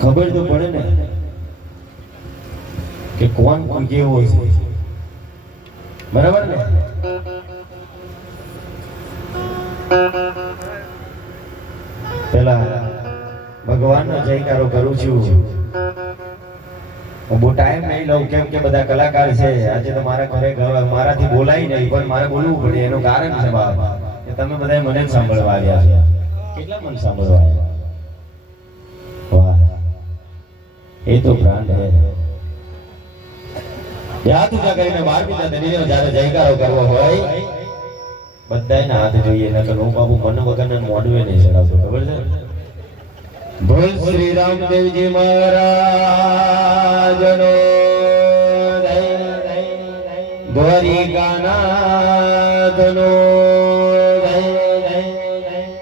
ખબર તો પડે ને કે કોણ કોણ કેવો છે. બરાબર ને? પેલા ભગવાનનો જયકારો કરું છું. બહુ ટાઈમ નહીં લઉં, કેમ કે બધા કલાકાર છે. આજે તો મારા ઘરે મારાથી બોલાય નહીં, પણ મારે બોલવું પડે, એનું કારણ છે બાપ, કે તમે બધા મને સાંભળવા આવ્યા છે. કેટલા મને સાંભળવા આવ્યા? એ તો બ્રાન્ડ હે યાદ ઉજા કરીને બાર પિતા ધણીનો જ્યારે જયકારો કરવો હોય બધાયના હાથ જોઈએ નકર હું બાબુ મન વગરના મોઢું નહીં ચડાવતો ખબર છે બોલ શ્રી રામદેવજી મહારાજનો દ્વારિકાનાથનો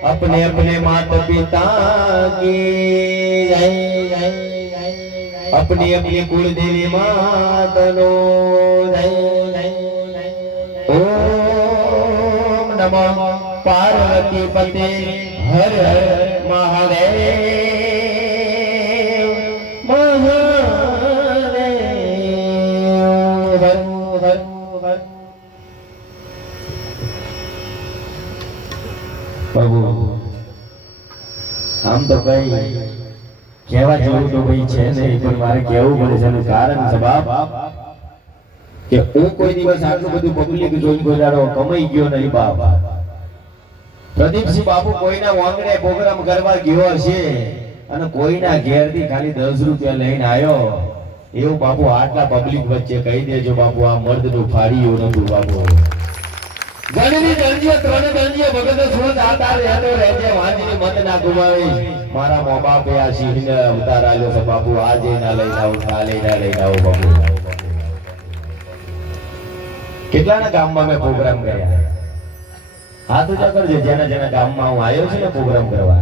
अपने अपने माता पिता की जय अपनी अपनी कुल देवी मातनो ओम नमः पार्वती पते हर हर महादेव महादेव हर हर हर प्रभु हम तो कहीं કહેવા જેવું તો કઈ છે નહીં, પણ મારે કહેવું પડે છે એનું કારણ છે બાપ કે હું કોઈ દિવસ આટલું બધું પબ્લિક જોઈને ગોજાડો કમાઈ ગયો નહીં બાપ. પ્રદીપસિંહ બાપુ કોઈના વાંગણે પ્રોગ્રામ કરવા ગયો હશે અને કોઈના ઘેરથી ખાલી દસ રૂપિયા લઈને આવ્યો એવું બાપુ આટલા પબ્લિક વચ્ચે કહી દેજો બાપુ, આ મર્દનું ફાડ્યું નતું બાપુ. ગણની દરજીએ ત્રણ દરજીએ ભગત સુરત આતા રહેતો રહેજે મારા મો બાપે આ સિંહને અવતાર છે, બાપુ. આજે ના લઈ જાવ કાલે ના લઈ જાવ બાપુ. કેટલાના ગામમાં મેં પ્રોગ્રામ કર્યા? હાથ ઊંચા કરજો. જેના જેના ગામમાં હું આવ્યો છું ને પ્રોગ્રામ કરવા.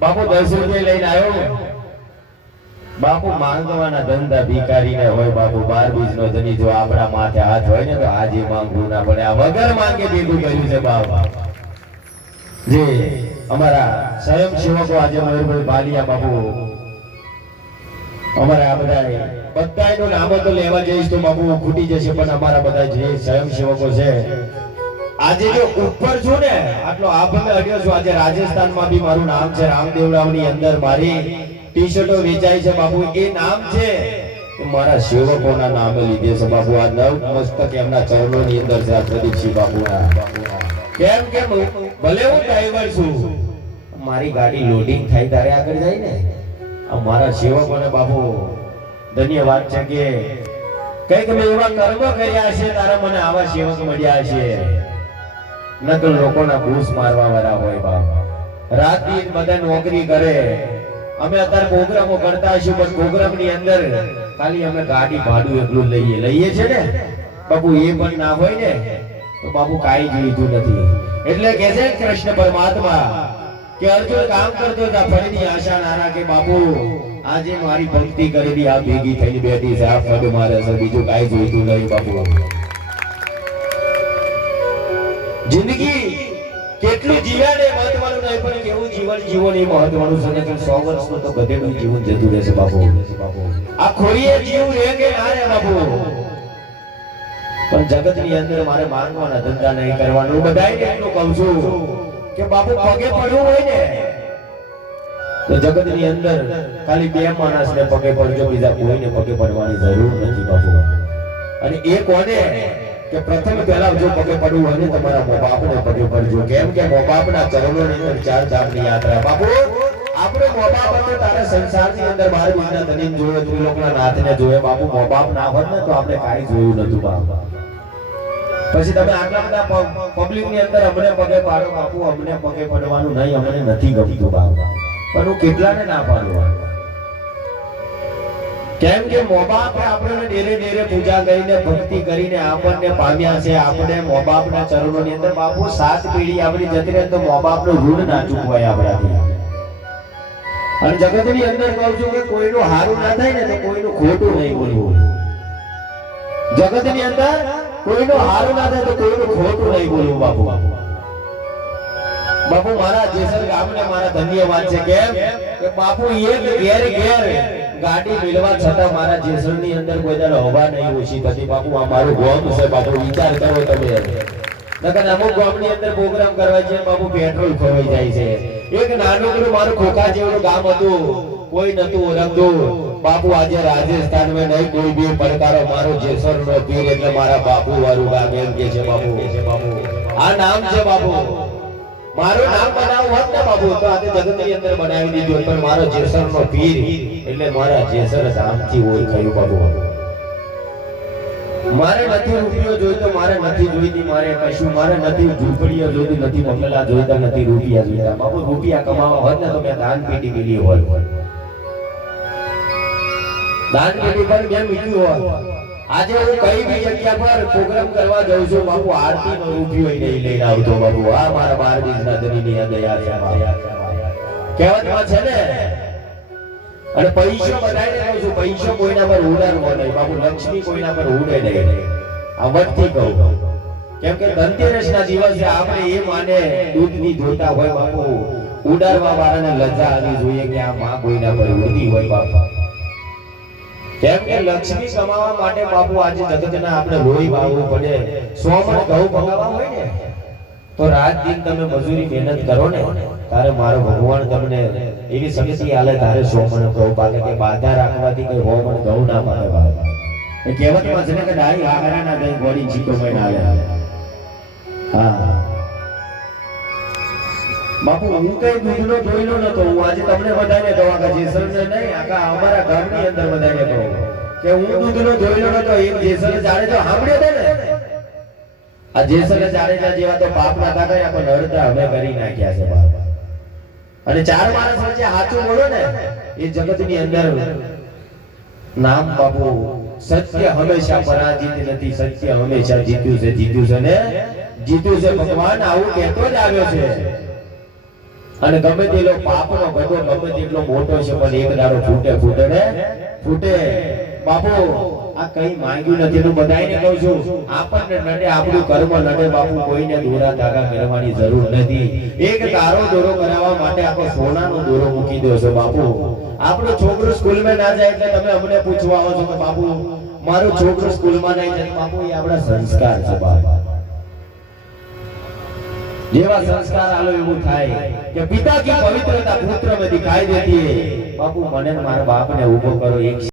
બાપુ, દસ રૂપિયા લઈને આવ્યો બાપુ માંગવાના ધંધા ભિખારીને હોય બાપુ બાર બીજ નો ધની જો આપણા માથે હાથ હોય ને તો આજે માંગવું ના પડે. આ વગર માંગે ભેગું કર્યું છે બાપા. જે અમારા સ્વયંસેવકો આજે મયુરભાઈ બાલિયા બાપુ, અમારા આ બધા બધાયનું નામ તો લેવા જઈશ તો બાપુ ખૂટી જશે પણ અમારા બધા જે સ્વયંસેવકો છે આજે જો ઉપર છું ને, આટલો આભંગ અડ્યો છું, આજે રાજસ્થાનમાં બી મારું નામ છે, રામદેવરાવની અંદર મારી ટી શર્ટો વેચાય છે બાપુ. એ નામ છે મારા સેવકોના નામે લીધે છે બાપુ. આ નવ મસ્તક એમના ચરણોની અંદર છે આ પ્રદીપસિંહ બાપુના. કેમ કેમ? ભલે હું ડ્રાઈવર છું. મારી ગાડી લોડિંગ થાય ત્યારે આગળ જાય ને. આ મારા સેવકોને બાપુ, ધન્યવાદ છે કે કંઈક મેં એવા કર્મ કર્યા છે, તારા મને આવા સેવક મળ્યા છે. નકલ લોકોના ઘૂસ મારવા વાળા હોય બાપ. રાત દિન બધા નોકરી કરે. અમે અત્યારે પ્રોગ્રામો કરતા હશું, પણ પ્રોગ્રામની અંદર ખાલી અમે ગાડી ભાડું એટલું લઈએ. લઈએ છે ને? બાપુ, એ પણ ના હોય ને, તો બાપુ કાઈ જ લીધું નથી. એટલે કે છે કૃષ્ણ પરમાત્મા કે અર્જુન કામ કરતો હતા ફરીથી આશા ના રાખે. બાપુ, આજે મારી ભક્તિ કરેલી, આ ભેગી થઈને બેઠી છે. આ ફળ મારે છે, બીજું કાઈ જોઈતું નહીં બાપુ. જિંદગી કેટલું જીવ્યા ને મહત્વનું નહીં, પણ કેવું જીવન જીવો ને મહત્વનું છે કે સો વર્ષનું તો ગધેડું જીવન જતું રહેશે બાપુ. આ ખોરીએ જીવ રહે કે ના રે બાપુ? પણ જગતની અંદર મારે માંગવાના ધંધા નહીં કરવાનું. બધાય એટલું કહું છું કે બાપુ પગે પડવું હોય ને, તો જગતની અંદર ખાલી બે માણસ ને પગે પડજો, બીજા કોઈને પગે પડવાની જરૂર નથી બાપુ. અને એ કોને? કે પ્રથમ પહેલા જો પગે પડવું હોય ને તમારા મા બાપને પગે પડજો. કેમ કે મા બાપના ચરણોની અંદર ચાર ધામની યાત્રા. બાપુ, આપણે મો બાપ હતો તારે સંસારની અંદર બાર બીજના ધનીને જોયો, ત્રિલોકના નાથને જોયો. બાપુ મો બાપ ના હોત ને તો આપણે કાઈ જોયું નતું બાપ. પછી તમે આટલા બધા પબ્લિકની અંદર અમને પગે પાડો, બાપુ. અમને પગે પડવાનું નહીં, અમને નથી ગમતું, બાપુ. પણ હું કેટલાને ના પાડું કેમ કે મોબાપ આપણને ડેરે ડેરે પૂજા કરીને, ભક્તિ કરીને આપણને પામ્યા છે. આપણે મોબાપના ચરણોની અંદર બાપુ, સાત પેઢી આપણી જતી રહે તો મોબાપનું ઋણ ના ચૂકવાય આપણાથી. અને જગતની અંદર કહું છું કે કોઈનું હારું ના થાય ને તો કોઈનું ખોટું નહીં બોલવું. જગતની અંદર કોઈનું હારું ના થાય તો કોઈનું ખોટું નહીં બોલવું બાપુ. બાપુ, મારા જેસર ગામને મારા ધન્યવાદ છે. કેમ? કે બાપુ એક ઘેર ઘેર ગાડી મેળવા છતાં મારા જેસરની અંદર કોઈ દાડો હવા નહીં ઓછી થતી બાપુ, આ મારું ગોમ છે, બાપુ, વિચાર કરો તમે નકર અમુક ગામની અંદર પ્રોગ્રામ કરવા છે બાપુ, પેટ્રોલ ખોવાઈ જાય છે. એક નાનકડું મારું ખોખા જેવું ગામ હતું, કોઈ નતું ઓળખતું. બાપુ, આજે રાજસ્થાન મે નહીં, કોઈ બી પડકારો, મારો જેસર નો પીર એટલે મારા બાપુ વાળું ગામ એમ કે છે બાપુ. આ નામ છે બાપુ. મારું નામ બનાવવું હોત ને બાબુ તો આજે જગતની અંદર બનાવી દીધું. પણ મારો જેસર નો પીર, એટલે મારા જેસર ધામથી ઓળખાયું બાબુ મારે નથી રૂપિયો જોઈતો, મારે નથી જોઈતી, મારે કશું, મારે નથી ઝૂંપડીઓ જોઈતી, નથી બંગલા જોઈતા, નથી રૂપિયા જોઈતા. બાપુ, રૂપિયા કમાવા હોત ને તો મેં દાન પેટી મિલી હોય. દાન પેટી પર મેં મીઠું હોત આજે હું કઈ બી જગ્યા પર પ્રોગ્રામ કરવા જઉં છું, બાપુ, આરતી નો રૂપિયો નહીં લઈને આવતો બાપુ. આ મારા બાર બીજના દરીની આ દયા છે કહેવતમાં છે ને, અને પૈસો બધાને કહું છું, પૈસો કોઈના પર ઉડાડવો નહીં, બાપુ. લક્ષ્મી કોઈના પર ઉડે નહીં. આ વટથી કહું. કેમ કે ધનતેરસના દિવસે આપણે એ માને દૂધની ધોતા હોય, બાપુ. ઉડાડવા વાળાને લજ્જા આવી જોઈએ કે આ માં કોઈના પર ઉડતી હોય, બાપા. કેમ કે લક્ષ્મી કમાવા માટે બાપુ આજે જગતના આપણે લોહી વાળવું પડે. સો મણ ઘઉં પકાવવા હોય ને, તો રાત દિન તમે મજૂરી મહેનત કરો ને, તારે મારો ભગવાન તમને એવી શક્તિ આલે તારે સો મણ ઘઉં પાકે કે બાધા રાખવાથી કઈ સો મણ ઘઉં ના પાકે બાપા. એ કહેવતમાં છે ને કે ડાળી આગરા ના દઈ ગોળી ચીકો મહિના આલે. હા. બાપુ, હું કઈ દૂધનો જોયેલો નતો. હું આજે તમને બધાને કહું, આખા જેસલને નહીં, આખા અમારા ઘરની અંદર બધાને કહું કે હું દૂધનો જોયેલો નતો. એક જેસલ જાણે તો સાંભળ્યો હતો ને? આ જેસલ જાડેજા જેવા તો પાપના કાકા પણ નડતા અમે કરી નાખ્યા છે બાપ અને ચાર માણસ વચ્ચે હાચું બોલો ને, એ જગતની અંદર નામ બાપુ, સત્ય હંમેશા પરાજિત નથી. સત્ય હંમેશા જીત્યું છે જીત્યું છે ને? જીત્યું છે. ભગવાન આવું કહેતો જ આવ્યો છે. અને ગમે તેટલો પાપનો ગઢો ગમે તેટલો મોટો છે, પણ એક દાડો ફૂટે ફૂટે ને ફૂટે. બાપુ, આ કઈ માંગ્યું નથી. હું બધાને કહું છું, આપણને નડે, આપણું કર્મ નડે, બાપુ, કોઈને દોરા ધાગા કરવાની જરૂર નથી. એક તારો દોરો કરાવવા માટે આપણે સોનાનો દોરો મૂકી દો છો, બાપુ. આપણો છોકરો સ્કૂલમાં ના જાય એટલે તમે અમને પૂછવા આવો છો કે બાપુ, મારું છોકરો સ્કૂલમાં નહીં જાય બાપુ, એ આપણા સંસ્કાર છે, બાપા. જેવા સંસ્કાર આલો એવું થાય કે પિતા કે પવિત્રતા પુત્રમાં દિખાઈ દેતી બાપુ, મને મારા બાપ ને ઊભો કરો, એક